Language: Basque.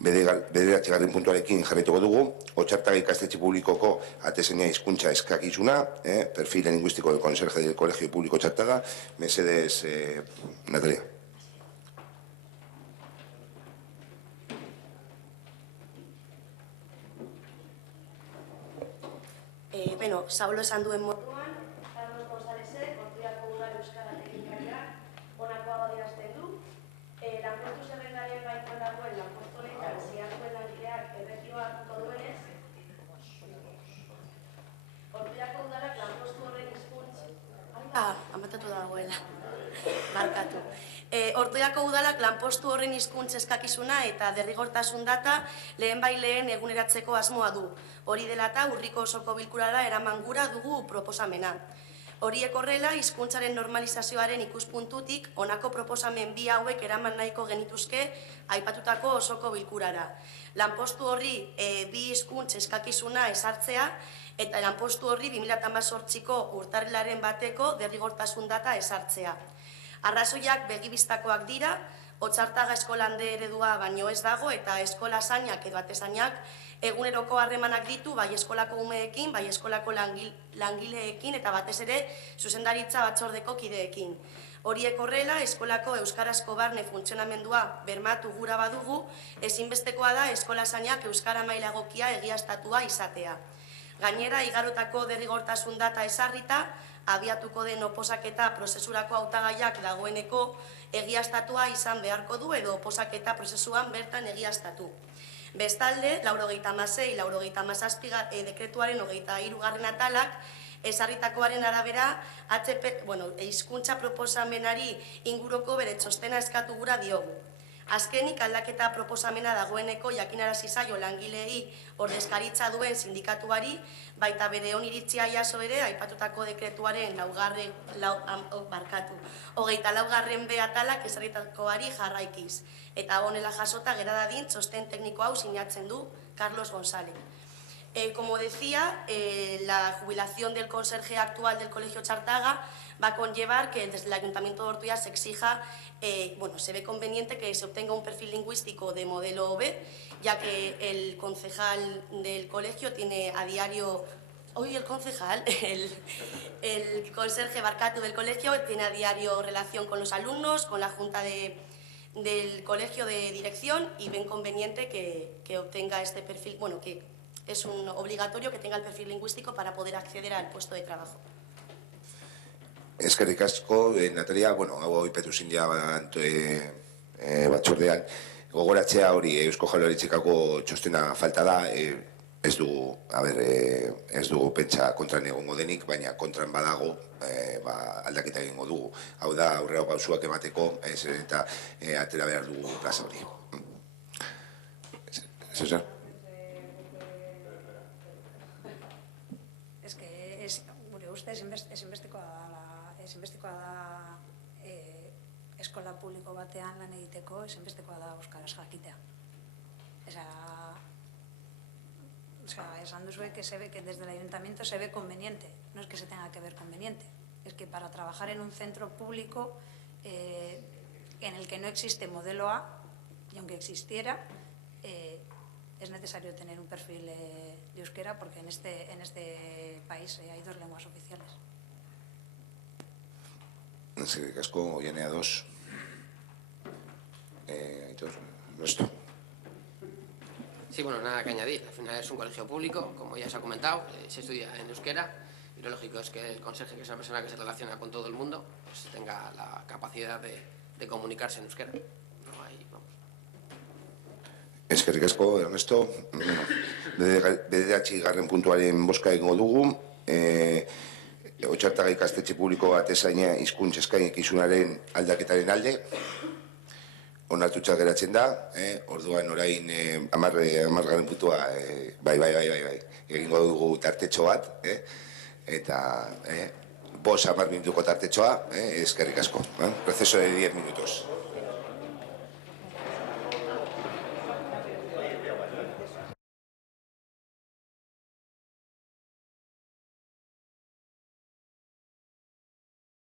bederatzigarren puntuarekin jarraituko dugu, Otxartaga ikastetxe publikoko atezaina hizkuntza eskakizuna, perfil lingüístico del conserje del Colegio Público Otxartaga. Mesedez, Natalia. Beno, Saulo esan duen moduan, Carlos Gonzálezek, Ortuellako Udal Euskara Teknikariak, honako hau adierazten du. Lanpostu zerrendaren baitan dagoen lanpostu honetan ziartuen langileak erregioa hartuko duenez, Ortuellako Udalak lanpostu horren hizkuntz... Amatatu dagoela. Barkatu. Ortuellako Udalak lanpostu horren hizkuntz eskakizuna eta derrigortasun data lehen eguneratzeko asmoa du. Hori dela eta urriko osoko bilkurara eraman gura dugu proposamena. Horiek horrela, hizkuntzaren normalizazioaren ikuspuntutik, honako proposamen bi hauek eraman nahiko genituzke aipatutako osoko bilkurara. Lanpostu horri bi hizkuntz eskakizuna ezartzea eta lanpostu horri 2018ko urtarrilaren bateko derrigortasun data ezartzea. Arrazoiak begibistakoak dira, Otxartaga eskolande eredua baino ez dago eta eskola zainak edo atezainak eguneroko harremanak ditu bai eskolako umeekin, bai eskolako langileekin eta batez ere zuzendaritza batzordeko kideekin. Horiek horrela, eskolako euskarazko barne funtzionamendua bermatu gura badugu, ezinbestekoa da eskola zainak euskara maila egokia egiaztatua izatea. Gainera, igarotako derrigortasun data ezarrita, abiatuko den oposaketa prozesurako hautagaiak dagoeneko egiaztatua izan beharko du edo oposaketa prozesuan bertan egiaztatu. Bestalde, 96-97 dekretuaren 23. atalak ezarritakoaren arabera hizkuntza proposamenari inguroko bere txostena eskatu gura diogu. Azkenik aldaketa proposamena dagoeneko jakinarazi zaio langileei ordezkaritza duen sindikatuari, baita bere oniritzia jaso ere aipatutako dekretuaren 24. B atalak ezarritakoari jarraikiz. Eta honela jasota gera dadin txosten tekniko hau sinatzen du Carlos González. Como decía, la jubilación del conserje actual del Colegio Otxartaga va a conllevar que desde el Ayuntamiento de Ortuella se exija, se ve conveniente que se obtenga un perfil lingüístico de modelo B, ya que el concejal del colegio tiene a diario, el conserje Barcatu del colegio tiene a diario relación con los alumnos, con la junta del colegio de dirección y ven conveniente que obtenga este perfil, que es un obligatorio que tenga el perfil lingüístico para poder acceder al puesto de trabajo. Eskerrik asko, Natalia, hau aipatu zindia batzordean, gogoratzea hori Eusko Jaurlaritzako txostena falta da, ez dugu pentsa kontran egongo denik, baina kontran badago aldaketa egingo dugu. Hau da, aurrera pausuak emateko, eta atera behar dugu plaza hori. César? Gure uste ezinbestekoa da eskola publiko batean lan egiteko, ezinbestekoa da euskaraz jakitea. Esan duzue que desde el ayuntamiento se ve conveniente, no es que se tenga que ver conveniente, es que para trabajar en un centro público en el que no existe modelo A, y aunque existiera, es necesario tener un perfil de euskera porque en este país hay dos lenguas oficiales. Eskerrik asko, Oianea 2. Resto. Sí, nada que añadir. Al final es un colegio público, como ya se ha comentado, se estudia en euskera y lo lógico es que el conserje, que es una persona que se relaciona con todo el mundo, pues tenga la capacidad de comunicarse en euskera. Eskerrik asko, Ernesto. Bederatzigarren puntuaren bozka egingo dugu. Otxartaga ikastetxe publiko atezaina hizkuntz eskainekizunaren aldaketaren alde. Onartuta geratzen da, orduan orain 10. puntua, bai, egingo dugu tartetxo bat, eta 5-10 minutuko tartetxoa, eskerrik asko. Proceso de 10 minutos.